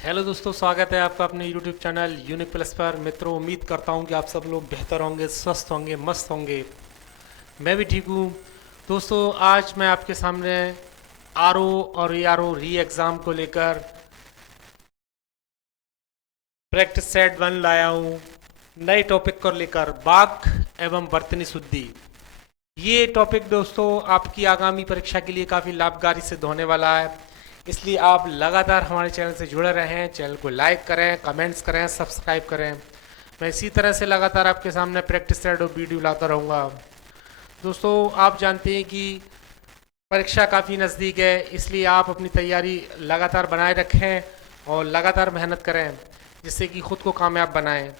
Hello दोस्तों, स्वागत है आपका अपने यूट्यूब चैनल यूनिक प्लस पर। मित्रों, उम्मीद करता हूँ कि आप सब लोग बेहतर होंगे, स्वस्थ होंगे, मस्त होंगे। मैं भी ठीक हूँ। दोस्तों, आज मैं आपके सामने आर ओ और ए आर ओ री एग्ज़ाम को लेकर प्रैक्टिस सेट 1 लाया हूँ। नए टॉपिक को लेकर वाक् एवं वर्तनी शुद्धि। ये टॉपिक दोस्तों आपकी आगामी परीक्षा के लिए काफ़ी लाभकारी सिद्ध होने वाला है, इसलिए आप लगातार हमारे चैनल से जुड़े रहें। चैनल को लाइक करें, कमेंट्स करें, सब्सक्राइब करें। मैं इसी तरह से लगातार आपके सामने प्रैक्टिस सेट और वीडियो लाता रहूँगा। दोस्तों, आप जानते हैं कि परीक्षा काफ़ी नज़दीक है, इसलिए आप अपनी तैयारी लगातार बनाए रखें और लगातार मेहनत करें, जिससे कि खुद को कामयाब बनाएं।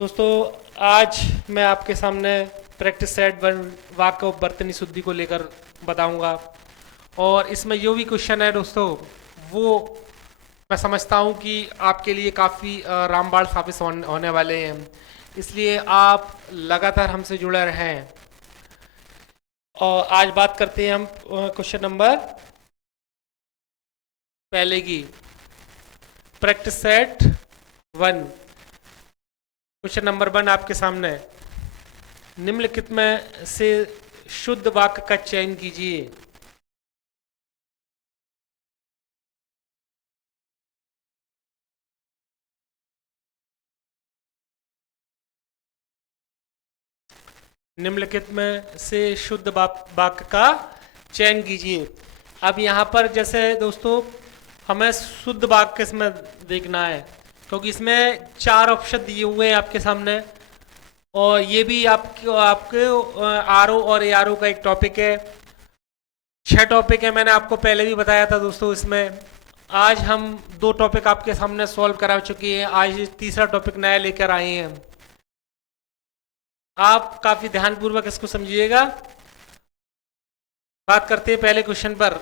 दोस्तों, आज मैं आपके सामने प्रैक्टिस सेट 1 वाक्य और बर्तनी शुद्धि को लेकर बताऊंगा। और इसमें जो भी क्वेश्चन है दोस्तों, वो मैं समझता हूँ कि आपके लिए काफ़ी रामबाण साबित होने वाले हैं, इसलिए आप लगातार हमसे जुड़े रहें। और आज बात करते हैं हम क्वेश्चन नंबर पहले की, प्रैक्टिस सेट 1। क्वेश्चन नंबर 1 आपके सामने। निम्नलिखित में से शुद्ध वाक्य का चयन कीजिए। निम्नलिखित में से शुद्ध वाक्य का चयन कीजिए। अब यहाँ पर जैसे दोस्तों हमें शुद्ध वाक्य इसमें देखना है, क्योंकि इसमें 4 ऑप्शन दिए हुए हैं आपके सामने, और ये भी आपके आर ओ और ए आर ओ का एक टॉपिक है। 6 टॉपिक है, मैंने आपको पहले भी बताया था दोस्तों। इसमें आज हम 2 टॉपिक आपके सामने सॉल्व करा चुके हैं, आज तीसरा टॉपिक नया लेकर आए हैं। आप काफी ध्यानपूर्वक इसको समझिएगा। बात करते हैं पहले क्वेश्चन पर।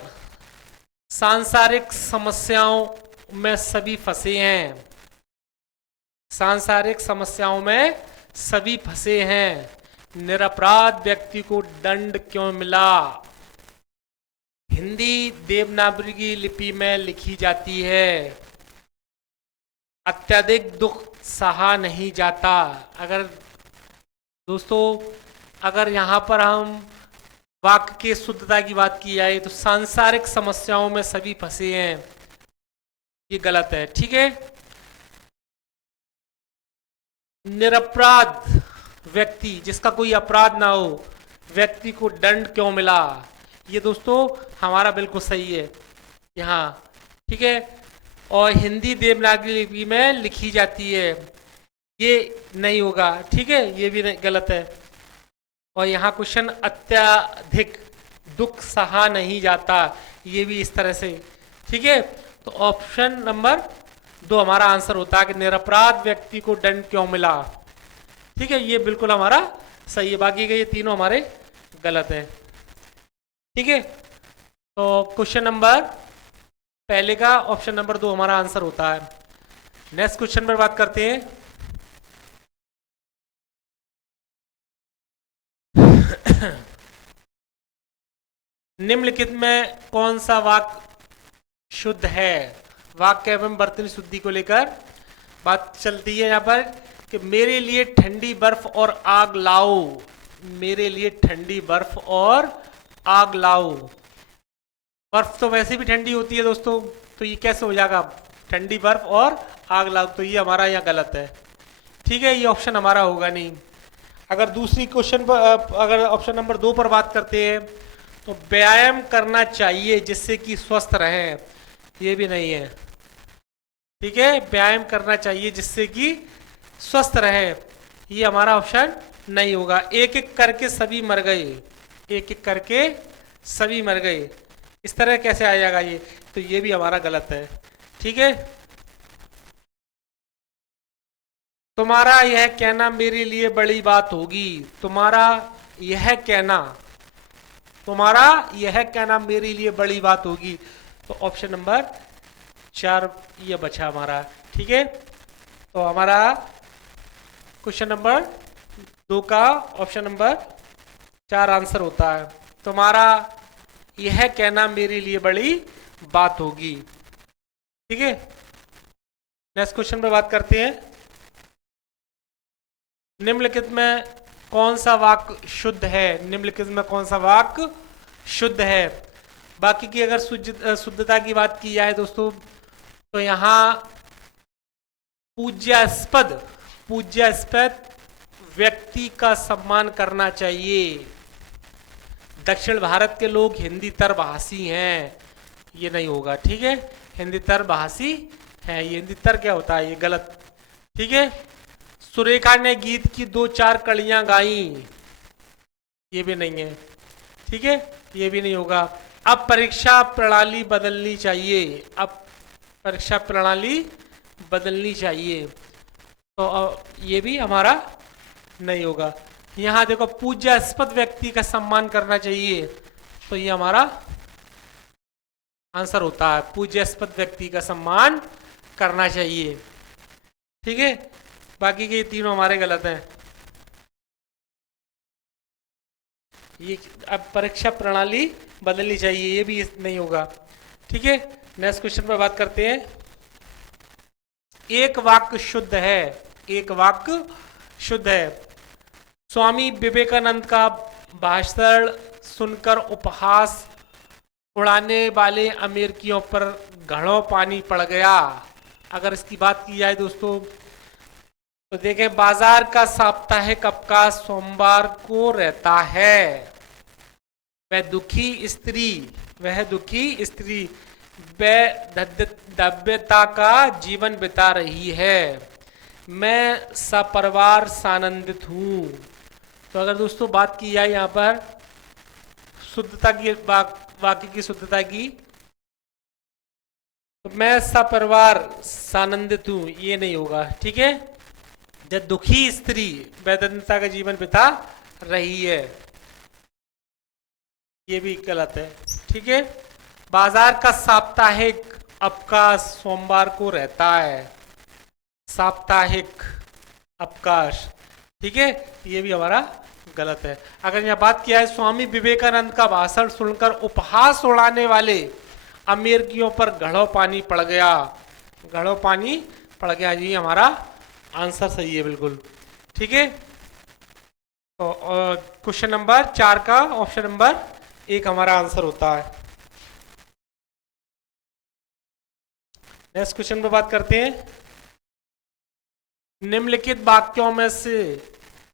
सांसारिक समस्याओं में सभी फंसे हैं। सांसारिक समस्याओं में सभी फंसे हैं। निरपराध व्यक्ति को दंड क्यों मिला? हिंदी देवनागरी लिपि में लिखी जाती है। अत्यधिक दुख सहा नहीं जाता। अगर दोस्तों अगर यहाँ पर हम वाक्य की शुद्धता की बात की जाए तो सांसारिक समस्याओं में सभी फंसे हैं, ये गलत है। ठीक है। निरपराध व्यक्ति, जिसका कोई अपराध ना हो, व्यक्ति को दंड क्यों मिला? ये दोस्तों हमारा बिल्कुल सही है यहाँ। ठीक है। और हिंदी देवनागरी लिपि में लिखी जाती है, ये नहीं होगा। ठीक है, ये भी गलत है। और यहाँ क्वेश्चन अत्यधिक दुख सहा नहीं जाता, ये भी इस तरह से। ठीक है, तो ऑप्शन नंबर 2 हमारा आंसर होता है कि निरपराध व्यक्ति को दंड क्यों मिला। ठीक है, ये बिल्कुल हमारा सही है। बाकी के ये तीनों हमारे गलत है। ठीक है, तो क्वेश्चन नंबर पहले का ऑप्शन नंबर 2 हमारा आंसर होता है। नेक्स्ट क्वेश्चन पर बात करते हैं। निम्नलिखित में कौन सा वाक्य शुद्ध है? वाक्य एवं बर्तनी शुद्धि को लेकर बात चलती है यहाँ पर कि मेरे लिए ठंडी बर्फ और आग लाओ। मेरे लिए ठंडी बर्फ और आग लाओ। बर्फ तो वैसे भी ठंडी होती है दोस्तों, तो ये कैसे हो जाएगा ठंडी बर्फ और आग लाओ? तो ये हमारा यहाँ गलत है। ठीक है, ये ऑप्शन हमारा होगा नहीं। अगर दूसरी क्वेश्चन पर, अगर ऑप्शन नंबर 2 पर बात करते हैं तो व्यायाम करना चाहिए जिससे कि स्वस्थ रहे, ये भी नहीं है। ठीक है, व्यायाम करना चाहिए जिससे कि स्वस्थ रहे, ये हमारा ऑप्शन नहीं होगा। एक एक करके सभी मर गए, एक एक करके सभी मर गए, इस तरह कैसे आ जाएगा ये? तो ये भी हमारा गलत है। ठीक है, तुम्हारा यह कहना मेरे लिए बड़ी बात होगी। तुम्हारा यह कहना, तुम्हारा यह कहना मेरे लिए बड़ी बात होगी, तो ऑप्शन नंबर 4 ये बचा हमारा। ठीक है, तो हमारा क्वेश्चन नंबर 2 का ऑप्शन नंबर 4 आंसर होता है। तुम्हारा यह कहना मेरे लिए बड़ी बात होगी। ठीक है, नेक्स्ट क्वेश्चन पे बात करते हैं। निम्नलिखित में कौन सा वाक्य शुद्ध है? निम्नलिखित में कौन सा वाक्य शुद्ध है? बाकी की अगर शुद्धता की बात की जाए दोस्तों, तो यहां पूज्यास्पद पूज्यास्पद व्यक्ति का सम्मान करना चाहिए। दक्षिण भारत के लोग हिंदी तरभाषी हैं, ये नहीं होगा। ठीक है, हिंदी तरभाषी है, ये हिंदी तर क्या होता है, ये गलत। ठीक है, सुरेखा ने गीत की 2-4 कड़ियां गाई, ये भी नहीं है। ठीक है, ये भी नहीं होगा। अब परीक्षा प्रणाली बदलनी चाहिए, अब परीक्षा प्रणाली बदलनी चाहिए, तो ये भी हमारा नहीं होगा। यहां देखो पूज्यास्पद व्यक्ति का सम्मान करना चाहिए, तो ये हमारा आंसर होता है, पूज्यास्पद व्यक्ति का सम्मान करना चाहिए। ठीक है, बाकी के तीनों हमारे गलत हैं। ये अब परीक्षा प्रणाली बदलनी चाहिए, ये भी नहीं होगा। ठीक है, नेक्स्ट क्वेश्चन पर बात करते हैं। एक वाक्य शुद्ध है, एक वाक्य शुद्ध है। स्वामी विवेकानंद का भाषण सुनकर उपहास उड़ाने वाले अमेरिकियों पर घड़ों पानी पड़ गया। अगर इसकी बात की जाए दोस्तों, तो देखें, बाजार का साप्ताहिक अवकाश सोमवार को रहता है। वह दुखी स्त्री दव्यता का जीवन बिता रही है। मैं सपरिवार सानंदित हूं। तो अगर दोस्तों बात की जाए यहाँ पर शुद्धता की, वाक्य की शुद्धता की, तो मैं सपरिवार सानंदित हूं, ये नहीं होगा। ठीक है, जब दुखी स्त्री वैधनता का जीवन बिता रही है, ये भी गलत है। ठीक है, बाजार का साप्ताहिक अवकाश सोमवार को रहता है, साप्ताहिक अवकाश। ठीक है, ये भी हमारा गलत है। अगर यहाँ बात किया है स्वामी विवेकानंद का भाषण सुनकर उपहास उड़ाने वाले अमेरिकियों पर घड़ों पानी पड़ गया, घड़ों पानी पड़ गया, ये हमारा आंसर सही है बिल्कुल। ठीक है, तो क्वेश्चन नंबर 4 का ऑप्शन नंबर 1 हमारा आंसर होता है। नेक्स्ट क्वेश्चन पे बात करते हैं। निम्नलिखित वाक्यों में से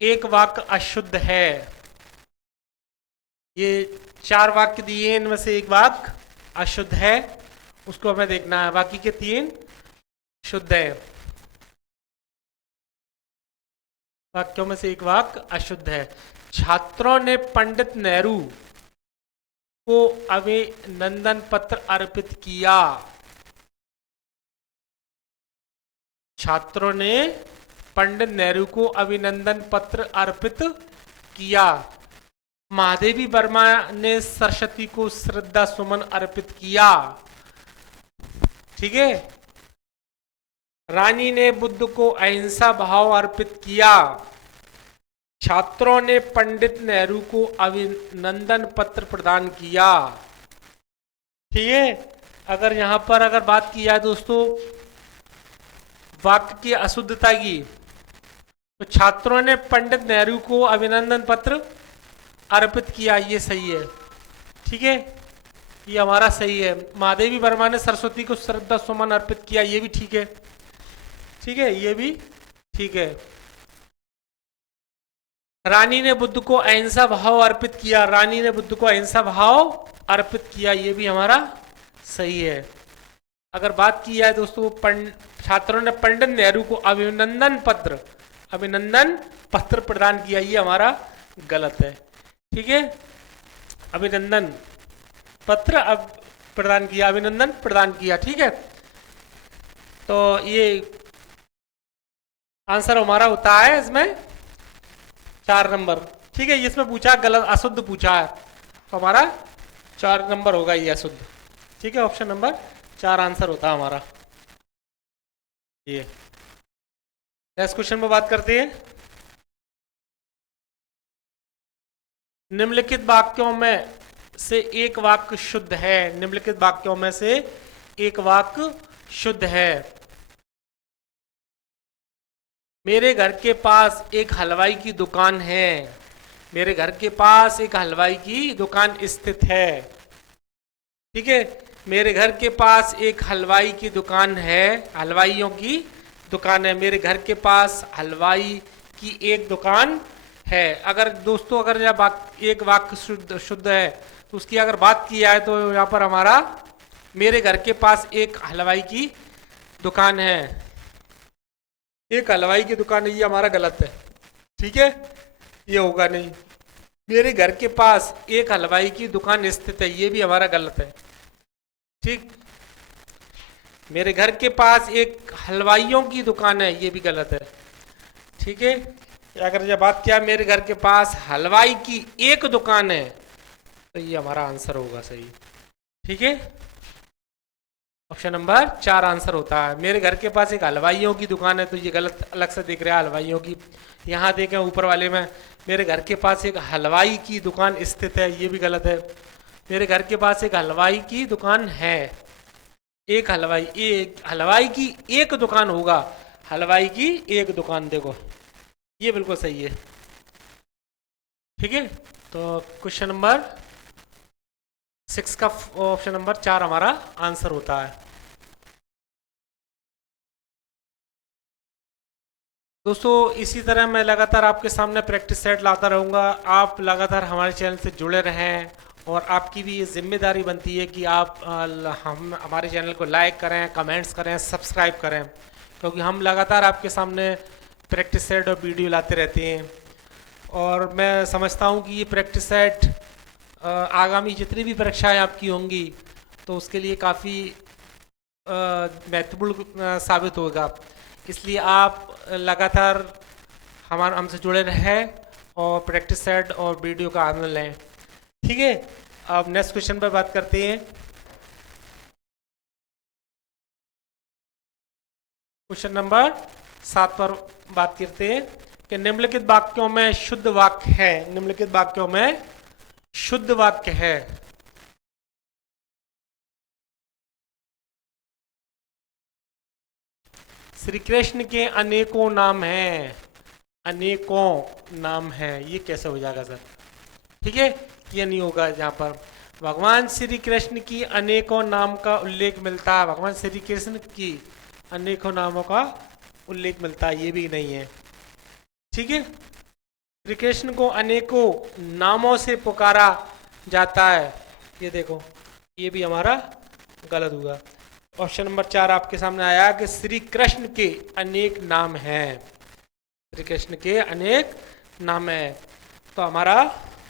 एक वाक्य अशुद्ध है। ये 4 वाक्य दिए हैं, इनमें से एक वाक्य अशुद्ध है, उसको हमें देखना है। बाकी के 3 शुद्ध है। वाक्यों में से एक वाक्य अशुद्ध है। छात्रों ने पंडित नेहरू को अभिनंदन पत्र अर्पित किया। छात्रों ने पंडित नेहरू को अभिनंदन पत्र अर्पित किया। महादेवी वर्मा ने सरस्वती को श्रद्धा सुमन अर्पित किया। ठीक है, रानी ने बुद्ध को अहिंसा भाव अर्पित किया। छात्रों ने पंडित नेहरू को अभिनंदन पत्र प्रदान किया। ठीक है, अगर यहां पर अगर बात की जाए दोस्तों वाक्य की अशुद्धता की, तो छात्रों ने पंडित नेहरू को अभिनंदन पत्र अर्पित किया, ये सही है। ठीक है, ये हमारा सही है। महादेवी वर्मा ने सरस्वती को श्रद्धा सुमन अर्पित किया, ये भी ठीक है। ठीक है, ये भी ठीक है। रानी ने बुद्ध को अहिंसा भाव अर्पित किया, रानी ने बुद्ध को अहिंसा भाव अर्पित किया, ये भी हमारा सही है। अगर बात की जाए दोस्तों छात्रों ने पंडित नेहरू को अभिनंदन पत्र प्रदान किया, ये हमारा गलत है। ठीक है, अभिनंदन पत्र प्रदान किया, अभिनंदन प्रदान किया। ठीक है, तो ये आंसर हमारा होता है इसमें 4 नंबर। ठीक है, इसमें पूछा गलत अशुद्ध पूछा है, तो हमारा 4 नंबर होगा ये अशुद्ध। ठीक है, ऑप्शन नंबर 4 आंसर होता है हमारा ये। नेक्स्ट क्वेश्चन में बात करते हैं। निम्नलिखित वाक्यों में से एक वाक्य शुद्ध है। निम्नलिखित वाक्यों में से एक वाक्य शुद्ध है। मेरे घर के पास एक हलवाई की दुकान है। मेरे घर के पास एक हलवाई की दुकान स्थित है। ठीक है, मेरे घर के पास एक हलवाई की दुकान है, हलवाइयों की दुकान है। मेरे घर के पास हलवाई की एक दुकान है। अगर दोस्तों अगर यह एक वाक्य शुद्ध शुद्ध है तो उसकी अगर बात की जाए तो यहाँ पर हमारा मेरे घर के पास एक हलवाई की दुकान है, एक हलवाई की दुकान है, ये हमारा गलत है। ठीक है, ये होगा नहीं। मेरे घर के पास एक हलवाई की दुकान स्थित है, ये भी हमारा गलत है। ठीक, मेरे घर के पास एक हलवाइयों की दुकान है, ये भी गलत है। ठीक है, अगर जब बात किया मेरे घर के पास हलवाई की एक दुकान है तो ये हमारा आंसर होगा सही। ठीक है, ऑप्शन नंबर 4 आंसर होता है। मेरे घर के पास एक हलवाइयों की दुकान है तो ये गलत, अलग से दिख रहा है हलवाइयों की। यहाँ देखें ऊपर वाले में मेरे घर के पास एक हलवाई की दुकान स्थित है, ये भी गलत है। मेरे घर के पास एक हलवाई की दुकान है, एक हलवाई की एक दुकान होगा, हलवाई की एक दुकान, देखो ये बिल्कुल सही है। ठीक है, तो क्वेश्चन नंबर 6 का ऑप्शन नंबर 4 हमारा आंसर होता है। दोस्तों इसी तरह मैं लगातार आपके सामने प्रैक्टिस सेट लाता रहूँगा। आप लगातार हमारे चैनल से जुड़े रहें और आपकी भी ये जिम्मेदारी बनती है कि आप हम हमारे चैनल को लाइक करें, कमेंट्स करें, सब्सक्राइब करें, क्योंकि हम लगातार आपके सामने प्रैक्टिस सेट और वीडियो लाते रहते हैं। और मैं समझता हूँ कि ये प्रैक्टिस सेट आगामी जितनी भी परीक्षाएं आपकी होंगी तो उसके लिए काफ़ी महत्वपूर्ण साबित होगा। इसलिए आप लगातार हमसे जुड़े रहें और प्रैक्टिस सेट और वीडियो का आनंद लें। ठीक है, अब नेक्स्ट क्वेश्चन पर बात करते हैं। क्वेश्चन नंबर 7 पर बात करते हैं कि निम्नलिखित वाक्यों में शुद्ध वाक्य है। निम्नलिखित वाक्यों में शुद्ध वाक्य है। श्री कृष्ण के अनेकों नाम हैं, अनेकों नाम हैं, ये कैसे हो जाएगा सर? ठीक है, ये नहीं होगा। यहाँ पर भगवान श्री कृष्ण की अनेकों नाम का उल्लेख मिलता है, भगवान श्री कृष्ण की अनेकों नामों का उल्लेख मिलता है, ये भी नहीं है। ठीक है, श्री कृष्ण को अनेकों नामों से पुकारा जाता है, ये देखो ये भी हमारा गलत हुआ। ऑप्शन नंबर 4 आपके सामने आया कि श्री कृष्ण के अनेक नाम हैं, श्री कृष्ण के अनेक नाम हैं, तो हमारा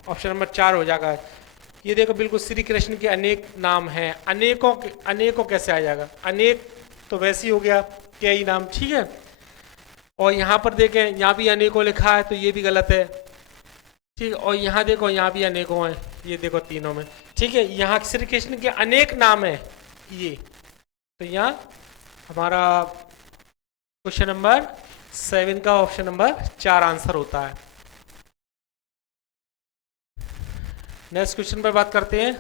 ऑप्शन नंबर 4 हो जाएगा। ये देखो बिल्कुल श्री कृष्ण के अनेक नाम हैं, अनेकों कैसे आ जाएगा? अनेक तो वैसे ही हो गया, कई नाम। ठीक है, और यहाँ पर देखें यहाँ भी अनेकों लिखा है तो ये भी गलत है। ठीक, और यहाँ देखो यहाँ भी अनेकों हैं, ये देखो तीनों में। ठीक है, यहाँ श्री कृष्ण के अनेक नाम है ये, तो यहाँ हमारा क्वेश्चन नंबर 7 का ऑप्शन नंबर 4 आंसर होता है। नेक्स्ट क्वेश्चन पर बात करते हैं।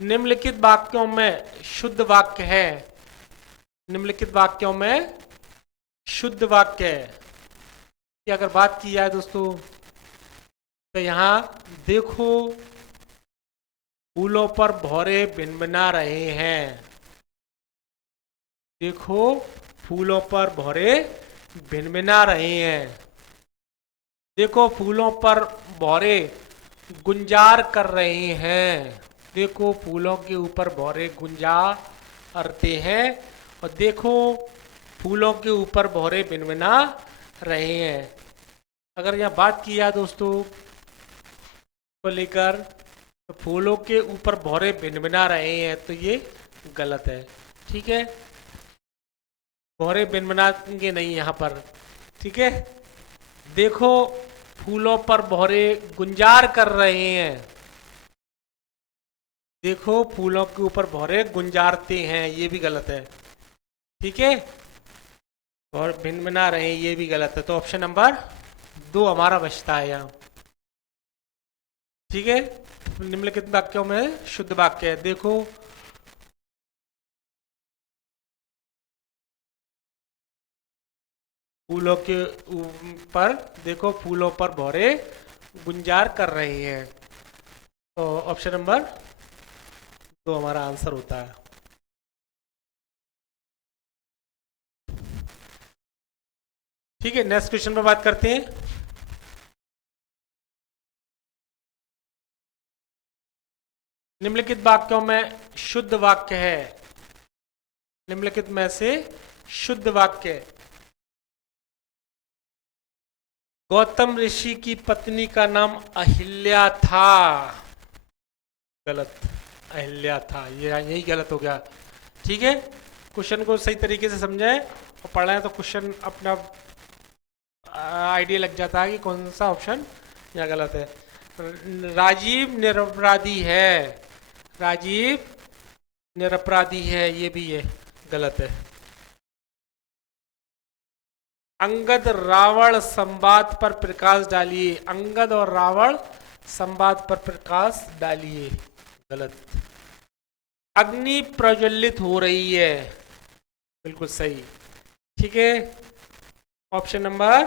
निम्नलिखित वाक्यों में शुद्ध वाक्य है। निम्नलिखित वाक्यों में शुद्ध वाक्य है कि अगर बात की जाए दोस्तों तो यहाँ देखो फूलों पर भौरे भिनभिना रहे हैं। देखो फूलों पर भौरे भिनभिना रहे हैं। देखो फूलों पर भौरे गुंजार कर रहे हैं। देखो फूलों के ऊपर भौरे गुंजारते हैं और देखो फूलों के ऊपर भौरे भिनभिना रहे हैं। अगर यहाँ बात की जाए दोस्तों को लेकर तो फूलों के ऊपर भौरे भिनभिना रहे हैं तो ये गलत है। ठीक है, भौरे भिनभिनाएंगे नहीं यहाँ पर। ठीक है, देखो फूलों पर भौरे गुंजार कर रहे हैं। देखो फूलों के ऊपर भौरे गुंजारते हैं, ये भी गलत है। ठीक है, और भिनभिना रहे हैं, ये भी गलत है। तो ऑप्शन नंबर 2 हमारा बचता है यहाँ। ठीक है, निम्नलिखित वाक्यों में शुद्ध वाक्य है। देखो फूलों के ऊपर देखो, फूलों पर भौरे गुंजार कर रहे हैं। तो ऑप्शन नंबर 2 हमारा आंसर होता है। ठीक है, नेक्स्ट क्वेश्चन पर बात करते हैं। निम्नलिखित वाक्यों में शुद्ध वाक्य है। निम्नलिखित में से शुद्ध वाक्य, गौतम ऋषि की पत्नी का नाम अहिल्या था। गलत, अहिल्या था, ये यही गलत हो गया। ठीक है, क्वेश्चन को सही तरीके से समझाएं और पढ़ाएं तो क्वेश्चन अपना आइडिया लग जाता है कि कौन सा ऑप्शन यहाँ गलत है। राजीव निरपराधी है, राजीव निरपराधी है, ये भी है गलत है। अंगद रावण संवाद पर प्रकाश डालिए, अंगद और रावण संवाद पर प्रकाश डालिए, गलत। अग्नि प्रज्वलित हो रही है, बिल्कुल सही। ठीक है, ऑप्शन नंबर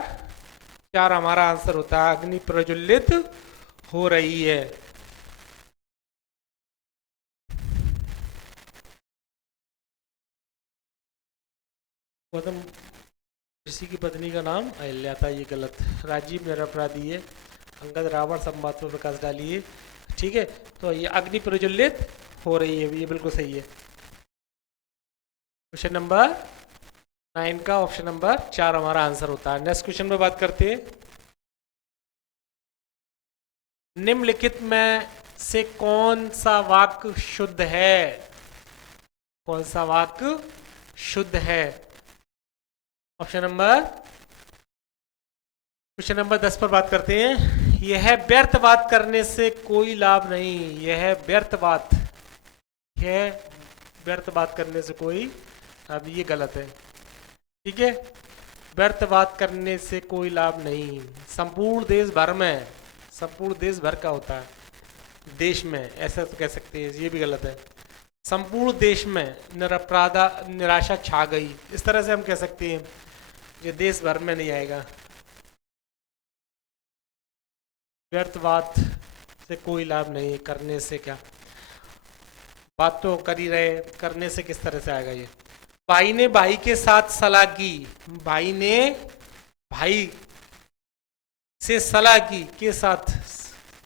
4 हमारा आंसर होता है, अग्नि प्रज्वलित हो रही है। गौतम ऋषि की पत्नी का नाम अहिल्या था, ये गलत। राजीव निरपराधी है, अंगद रावण संवाद पर प्रकाश डालिए। ठीक है, तो ये अग्नि प्रज्वलित हो रही है, ये बिल्कुल सही है। क्वेश्चन नंबर 9 का ऑप्शन नंबर 4 हमारा आंसर होता है। नेक्स्ट क्वेश्चन पर बात करते हैं। निम्नलिखित में से कौन सा वाक्य शुद्ध है? कौन सा वाक्य शुद्ध है? क्वेश्चन नंबर 10 पर बात करते हैं। यह व्यर्थ बात करने से कोई लाभ नहीं, यह व्यर्थ बात करने से कोई, अब ये गलत है। ठीक है, व्यर्थ बात करने से कोई लाभ नहीं, संपूर्ण देश भर में, संपूर्ण देश भर का होता है, देश में ऐसा तो कह सकते हैं, ये भी गलत है। संपूर्ण देश में निराशा छा गई, इस तरह से हम कह सकते हैं, ये देश भर में नहीं आएगा। व्यर्थ बात से कोई लाभ नहीं, करने से क्या, बात तो कर ही रहे, करने से किस तरह से आएगा ये। भाई ने भाई के साथ सलाह की, भाई ने भाई से सलाह की के साथ,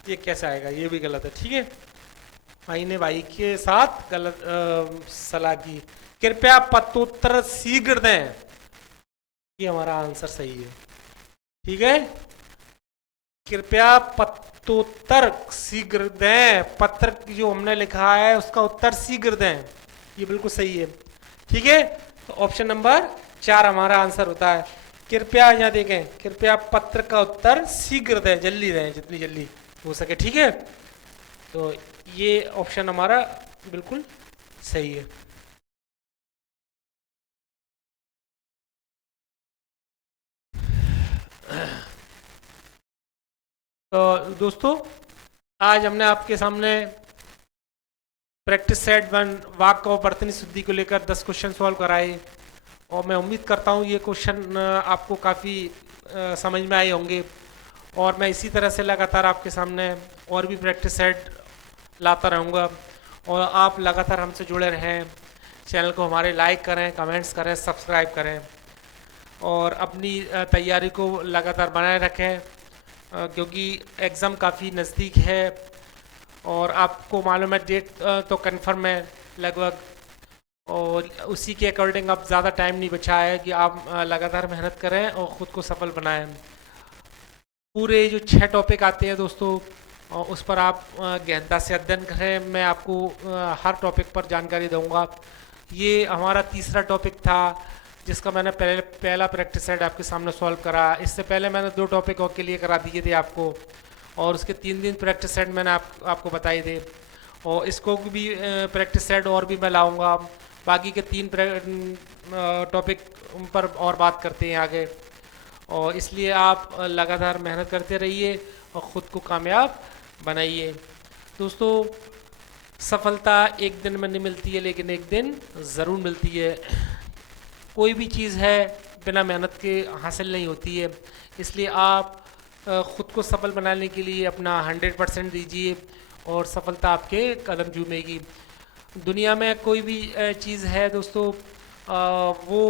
ये कैसे आएगा, ये भी गलत है। ठीक है, भाई ने भाई के साथ गलत सलाह की। कृपया पत्रोत्तर शीघ्र दें, ये हमारा आंसर सही है। ठीक है, कृपया पत्रोत्तर शीघ्र दें, पत्र जो हमने लिखा है उसका उत्तर शीघ्र दें, ये बिल्कुल सही है। ठीक है, तो ऑप्शन नंबर 4 हमारा आंसर होता है। कृपया, यहाँ देखें, कृपया पत्र का उत्तर शीघ्र दें, जल्दी दें, जितनी जल्दी हो सके। ठीक है, तो ये ऑप्शन हमारा बिल्कुल सही है। तो दोस्तों, आज हमने आपके सामने प्रैक्टिस सेट 1 वाक्य और वर्तनी शुद्धि को लेकर 10 क्वेश्चन सॉल्व कराए, और मैं उम्मीद करता हूँ ये क्वेश्चन आपको काफ़ी समझ में आए होंगे, और मैं इसी तरह से लगातार आपके सामने और भी प्रैक्टिस सेट लाता रहूँगा, और आप लगातार हमसे जुड़े रहें। चैनल को हमारे लाइक करें, कमेंट्स करें, सब्सक्राइब करें, और अपनी तैयारी को लगातार बनाए रखें, क्योंकि एग्ज़ाम काफ़ी नज़दीक है, और आपको मालूम है डेट तो कंफर्म है लगभग, और उसी के अकॉर्डिंग अब ज़्यादा टाइम नहीं बचा है कि आप लगातार मेहनत करें और ख़ुद को सफल बनाएं। पूरे जो 6 टॉपिक आते हैं दोस्तों, उस पर आप गहनता से अध्ययन करें। मैं आपको हर टॉपिक पर जानकारी दूंगा। ये हमारा तीसरा टॉपिक था जिसका मैंने पहला प्रैक्टिस सेट आपके सामने सॉल्व करा। इससे पहले मैंने 2 टॉपिक और के लिए करा दिए थे आपको, और उसके 3 दिन प्रैक्टिस सेट मैंने आपको बताए थे, और इसको भी प्रैक्टिस सेट और भी मैं लाऊंगा। बाकी के 3 टॉपिक पर और बात करते हैं आगे, और इसलिए आप लगातार मेहनत करते रहिए और ख़ुद को कामयाब बनाइए। दोस्तों, सफलता एक दिन में नहीं मिलती है, लेकिन एक दिन ज़रूर मिलती है। कोई भी चीज़ है बिना मेहनत के हासिल नहीं होती है। इसलिए आप ख़ुद को सफल बनाने के लिए अपना 100% दीजिए और सफलता आपके कदम चूमेगी। दुनिया में कोई भी चीज़ है दोस्तों, वो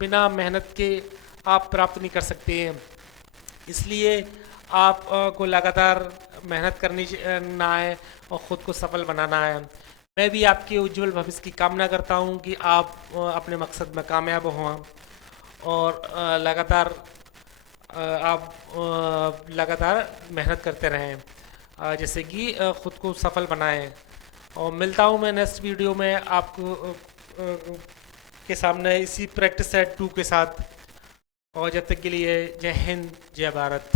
बिना मेहनत के आप प्राप्त नहीं कर सकते हैं। इसलिए आप को लगातार मेहनत करना है और ख़ुद को सफल बनाना है। मैं भी आपके उज्जवल भविष्य की कामना करता हूँ कि आप अपने मकसद में कामयाब हों और आप लगातार मेहनत करते रहें, जैसे कि ख़ुद को सफल बनाएं। और मिलता हूँ मैं नेक्स्ट वीडियो में आपको के सामने इसी प्रैक्टिस सेट 2 के साथ। और जब तक के लिए जय हिंद, जय भारत।